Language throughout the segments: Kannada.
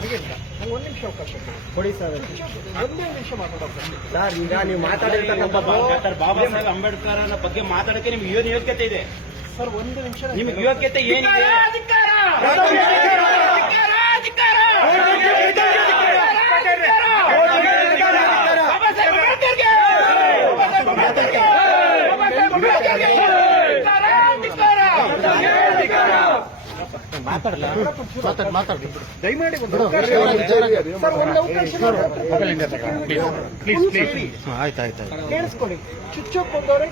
ನಂಗೆ ಒಂದು ನಿಮಿಷ ಅವಕಾಶ ಕೊಡಿ ಸರ್. ಒಂದೇ ನಿಮಿಷ ಮಾತಾಡೋದು ಸರ್. ಈಗ ನೀವು ಮಾತಾಡಿರ್ತಕ್ಕಂಥ ಡಾಕ್ಟರ್ ಬಾಬಾ ಸಾಹೇಬ್ ಅಂಬೇಡ್ಕರ್ ಬಗ್ಗೆ ಮಾತಾಡಕ್ಕೆ ನಿಮ್ಗೆ ಏನು ಯೋಗ್ಯತೆ ಇದೆ ಸರ್? ಒಂದು ನಿಮಿಷ ನಿಮ್ಗೆ ಯೋಗ್ಯತೆ ಏನಿದೆ? ದಯಮಾಡಿ ಒಂದು ಅವಕಾಶ ಸರ್, ಒಂದು ಅವಕಾಶ ಆಯ್ತಾಯ್ತು ಕೇಳಿಸ್ಕೊಳ್ಳಿ. ಚುಚ್ಚೋಕ್ ಬಂದವರೇ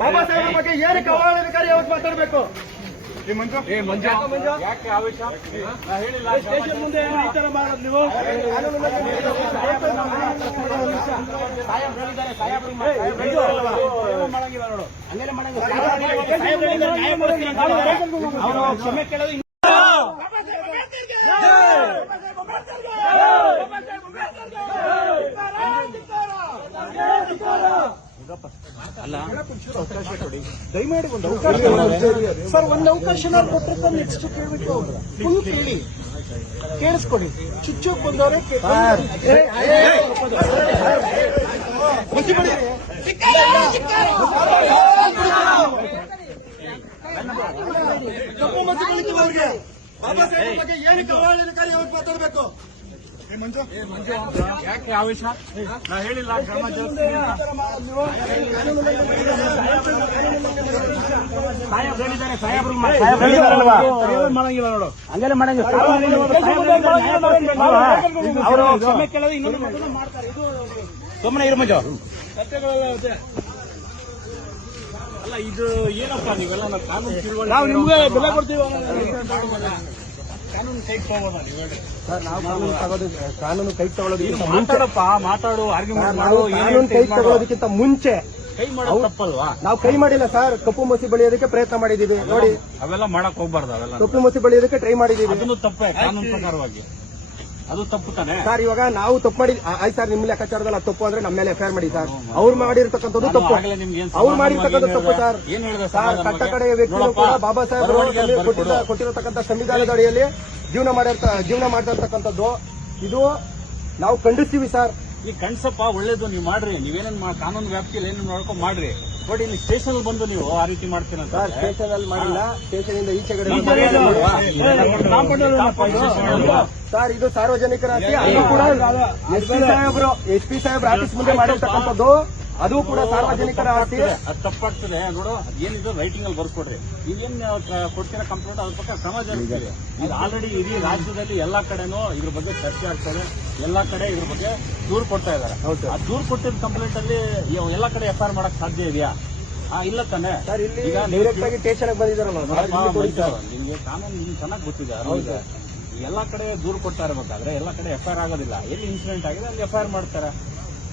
ಬಾಬಾ ಸಾಹೇಬ್ ಬಗ್ಗೆ ಏನಕ್ಕೆ ಅವಹೇಳನಕಾರಿ ಯಾವತ್ತು ಮಾತಾಡಬೇಕು? ಯಾಕೆ ಆವೇಶ? ಹೇಳಿಲ್ಲ ಸ್ಟೇಷನ್ ಮುಂದೆ ಈ ತರ ಮಾಡೋದು ನೀವು? ಕ್ಷಮೆ ಕೇಳೋದು ದಯಮಾಡಿ ಒಂದು ಅವಕಾಶ ಸರ್, ಒಂದು ಅವಕಾಶ ಕೊಟ್ಟಿರ್ತಾರೆ. ನೆಕ್ಸ್ಟ್ ಕೇಳ್ಬಿಟ್ಟು ಫುಲ್ ಕೇಳಿ, ಕೇಳಿಸ್ಕೊಡಿ. ಚುಚ್ಚೋಕ್ ಬಂದವರೇ ಕಪ್ಪು ಮಚ್ಚಿ ಬಳಿತವ್ರಿಗೆ ಬಾಬಾ ಸಾಹೇಬ್ ಬಗ್ಗೆ ಏನಕ್ಕೆ ಅವಹೇಳನಕಾರಿ ಯಾವತ್ತು ಮಾತಾಡಬೇಕು? ಯಾಕೆ ಆವೇಶ? ನಾ ಹೇಳಿಲ್ಲ ಕ್ರಮ ಜರುಗಿಸ್ತೀನಿ ಅಂತ. ಸಾಹೇಬ್ ಹೇಳಿದ್ದಾರೆ, ಸಾಹೇಬ್ರು ಮಾಡಂಗಿಲ್ಲ ನೋಡು, ಹಂಗೆಲ್ಲ ಮಾಡಂಗಿಲ್ಲ. ಅವರು ಕ್ಷಮೆ ಕೇಳೋದು ಇನ್ನೊಂದು ಮಾಡ್ತಾರೆ. ಇದು ಸುಮ್ಮನೆ ಇರು ಮಂಜು. ಅಲ್ಲ, ಇದು ಏನಪ್ಪ ನೀವೆಲ್ಲ ಕಾನೂನು ತಿಳುವಳಿ, ನಾವು ನಿಮ್ಗೆ ಬೆಲೆ ಕೊಡ್ತೀವಿ. ಕಾನೂನು ಕೈ ತಗೋಬೋದಾ ನೀವು ಹೇಳಿ ಸರ್? ನಾವು ಕಾನೂನು ಕೈ ತಗೊಳ್ಳೋದಕ್ಕಿಂತ ಮಾತಾಡಪ್ಪ, ಮಾತಾಡು, ಆರ್ಗ್ಯುಮೆಂಟ್ ಮಾಡು. ಕಾನೂನು ಕೈ ತಗೊಳ್ಳೋದಕ್ಕಿಂತ ಮುಂಚೆ ಕೈ ಮಾಡೋದು ತಪ್ಪಲ್ವಾ? ನಾವು ಕೈ ಮಾಡಿಲ್ಲ ಸರ್. ಕಪ್ಪು ಮಸಿ ಬಳಿಯೋದಕ್ಕೆ ಪ್ರಯತ್ನ ಮಾಡಿದೀವಿ ನೋಡಿ. ಅವೆಲ್ಲ ಮಾಡಕ್ ಹೋಗ್ಬಾರ್ದು. ಅವೆಲ್ಲ ಕಪ್ಪು ಮಸಿ ಬಳಿಯೋದಕ್ಕೆ ಟ್ರೈ ಮಾಡಿದೀವಿ. ಅದನ್ನು ತಪ್ಪೇ, ಕಾನೂನು ಪ್ರಕಾರವಾಗಿ ಅದು ತಪ್ಪು ತಾನೆ ಸರ್. ಇವಾಗ ನಾವು ತಪ್ಪು ಮಾಡಿ ಆಯ್ತು ಸರ್, ನಿಮ್ಮ ಲೆಕ್ಕಾಚಾರದಲ್ಲಿ ತಪ್ಪು ಅಂದ್ರೆ ನಮ್ಮ ಮೇಲೆ ಎಫ್ಐಆರ್ ಮಾಡಿ ಸರ್. ಅವ್ರು ಮಾಡಿರ್ತಕ್ಕಂಥದ್ದು ತಪ್ಪು, ಅವ್ರು ಮಾಡಿರ್ತಕ್ಕಂಥ ತಪ್ಪು ಸರ್. ಏನ್ ಹೇಳಿದೆ ಸರ್, ಕಟ್ಟ ಕಡೆಯ ವ್ಯಕ್ತಿಗಳು ಕೂಡ ಬಾಬಾ ಸಾಹೇಬ್ ಕೊಟ್ಟಿರತಕ್ಕಂಥ ಸಂವಿಧಾನದ ಅಡಿಯಲ್ಲಿ ಜೀವನ ಮಾಡ್ತಿರ್ತಕ್ಕಂಥದ್ದು ಇದು ನಾವು ಖಂಡಿಸ್ತೀವಿ ಸರ್. ಈ ಕಣ್ಸಪ್ಪ ಒಳ್ಳೇದು, ನೀವು ಮಾಡ್ರಿ. ನೀವೇನೇನ್ ಕಾನೂನು ವ್ಯಾಪ್ತಿಯಲ್ಲಿ ಏನೇನು ನೋಡ್ಕೊಂಡು ಮಾಡ್ರಿ. ನೋಡಿ, ಇಲ್ಲಿ ಸ್ಟೇಷನ್ ಬಂದು ನೀವು ಆ ರೀತಿ ಮಾಡ್ತೀರ ಸರ್. ಸ್ಟೇಷನ್ ಅಲ್ಲಿ ಮಾಡಿಲ್ಲ, ಸ್ಟೇಷನ್ ಇಂದ ಈಚೆಗಡೆ ಸರ್. ಇದು ಸಾರ್ವಜನಿಕರ ಆಸ್ತಿ. ಅದು ಕೂಡ ಎಸ್ ಪಿ ಸಾಹೇಬ್ರ ಆಫೀಸ್ ಮುಂದೆ ಮಾಡಿರ್ತಕ್ಕಂಥದ್ದು. ಅದು ಕೂಡ ಸಾರ್ವಜನಿಕರ ಆಸ್ತಿ. ಅದು ತಪ್ಪಾಗ್ತದೆ ನೋಡು. ಏನಿದೆ ರೈಟಿಂಗ್ ಅಲ್ಲಿ ಬರ್ಕೊಡ್ರಿ. ನೀವೇನ್ ಕೊಡ್ತೀರ ಕಂಪ್ಲೇಂಟ್, ಅದ್ರ ಬಗ್ಗೆ ಕ್ರಮ ಜರುಗಿಸ್ತೀವಿ. ಇದು ಆಲ್ರೆಡಿ ಇಡೀ ರಾಜ್ಯದಲ್ಲಿ ಎಲ್ಲಾ ಕಡೆನೂ ಇದ್ರ ಬಗ್ಗೆ ಚರ್ಚೆ ಆಗ್ತದೆ. ಎಲ್ಲಾ ಕಡೆ ಇದ್ರ ಬಗ್ಗೆ ದೂರು ಕೊಡ್ತಾ ಇದಾರೆ. ಆ ದೂರು ಕೊಟ್ಟಿದ್ದ ಕಂಪ್ಲೇಂಟ್ ಅಲ್ಲಿ ಎಲ್ಲಾ ಕಡೆ ಎಫ್ಐಆರ್ ಮಾಡಕ್ ಸಾಧ್ಯ ಇದೆಯಾ? ಇಲ್ಲ ತಾನೆ ಸರ್. ಇಲ್ಲಿ ಡೈರೆಕ್ಟ್ ಆಗಿ ಸ್ಟೇಷನ್ ಬಂದಿದ್ದಾರಲ್ಲ, ನಿಮ್ಗೆ ಕಾನೂನು ಚೆನ್ನಾಗಿ ಗೊತ್ತಿದೆ. ಎಲ್ಲಾ ಕಡೆ ದೂರು ಕೊಡ್ತಾ ಇರಬೇಕಾದ್ರೆ ಎಲ್ಲಾ ಕಡೆ ಎಫ್ಐಆರ್ ಆಗೋದಿಲ್ಲ. ಎಲ್ಲಿ ಇನ್ಸಿಡೆಂಟ್ ಆಗಿದೆ ಅಲ್ಲಿ ಎಫ್ಐಆರ್ ಮಾಡ್ತಾರೆ.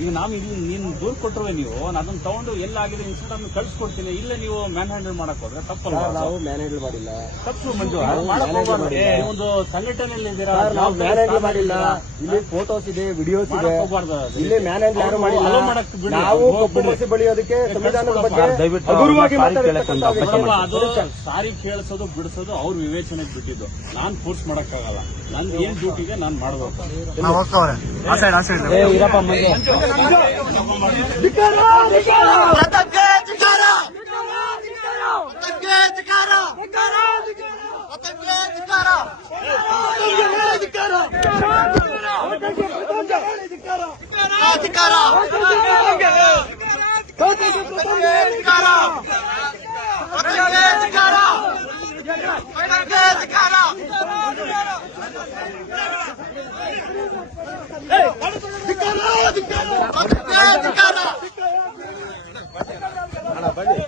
ಈಗ ನಾವು ಇಲ್ಲಿ ನೀನು ದೂರು ಕೊಟ್ಟರುವೆ ನೀವು, ಅದನ್ನ ತಗೊಂಡು ಎಲ್ಲಾಗಿದೆ ಇನ್ಸಿಡೆಂಟ್ ಅನ್ನು ಕಳ್ಸಿಕೊಡ್ತೀನಿ. ಇಲ್ಲೇ ನೀವು ಮ್ಯಾನ್ ಹ್ಯಾಂಡಲ್ ಮಾಡಕ್ ಹೋದ್ರೆ ತಪ್ಪಲ್ಲ. ನಾವು ಮ್ಯಾನ್ ಹ್ಯಾಂಡಲ್ ಮಾಡಿಲ್ಲ. ತಪ್ಪು ಮಂಜು. ಒಂದು ಸಂಘಟನೆಯಲ್ಲಿ ಇದ್ದೀರಾ, ನಾವು ಮ್ಯಾನ್ ಹ್ಯಾಂಡಲ್ ಮಾಡಿಲ್ಲ. ಇಲ್ಲಿ ಫೋಟೋಸ್ ಇದೆ, ವಿಡಿಯೋಸ್ ಇದೆ. ಇಲ್ಲಿ ಮ್ಯಾನ್ ಹ್ಯಾಂಡಲ್ ಯಾರು ಮಾಡಿಲ್ಲ. ನಾವು ಕಪ್ಪು ಮಸಿ ಬಳಿಯೋದಕ್ಕೆ ಸಂವಿಧಾನದ ಬಗ್ಗೆ ಹಗುರವಾಗಿ ಅದು ಸಾರಿ ಕೇಳಿಸೋದು ಬಿಡಿಸೋದು ಅವ್ರ ವಿವೇಚನೆಗೆ ಬಿಟ್ಟಿದ್ದು. ನಾನ್ ಫೋರ್ಸ್ ಮಾಡಕ್ಕಾಗಲ್ಲ. ನನ್ ಏನ್ ಡ್ಯೂಟಿಗೆ ನಾನ್ ಮಾಡ್ಬೇಕು. ಬನ್ನಿ.